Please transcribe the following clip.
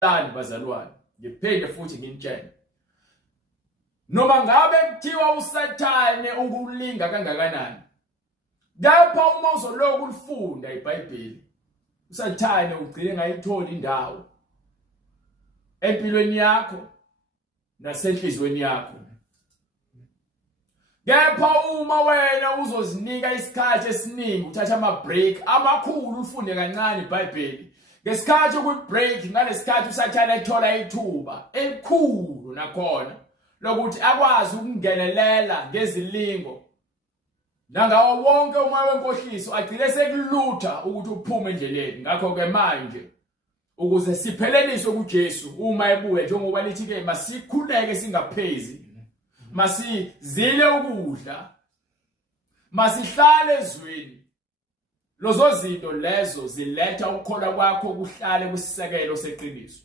Tani bazalwane, ngiphinde futhi nginitshele. Noma ngabe kuthiwa uSathane ukulinga kangakanani. Lapha uma uzoloku ulifunda iBhayibheli, uSathane ugcine ngayithola indawo empilweni yakho nasenhlizweni yakho. Kepha uma wena uzozinika isikhathi esiningi uthatha ama-break amakhulu ufunde kancane iBhayibheli, ngesikhathi ukubreak ngalesikhathi uSathane ethola ithuba elikhulu nakhona lokuthi akwazi ukungenelela ngezilingo nangawo wonke umoya wenkohliso agcine sekulutha ukuthi uphume endleleni. Ngakho ke manje ukuze sipheleliswe kuJesu uma ebuye, njengoba lithi ke masikhuleke singaphezi, masizile ukudla, masihlale ezwini, lozo zinto lezo ziletha ukukholwa kwakho kuhlale kusisekelo seqiniso.